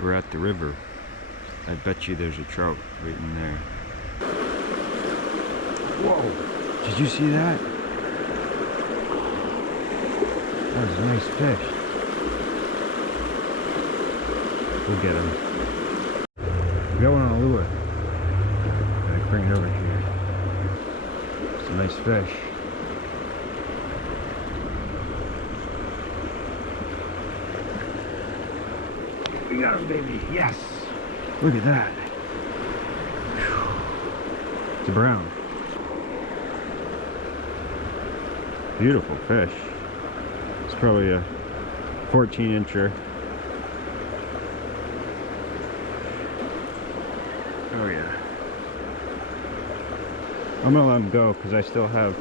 We're at the river. I bet you there's a trout right in there. Whoa! Did you see that? That was a nice fish. We'll get him. We got one on a lure. Gotta bring it over here. It's a nice fish. We got him, baby. Yes! Look at that. Whew. It's a brown. Beautiful fish. It's probably a 14-incher. Oh yeah. I'm gonna let him go because I still have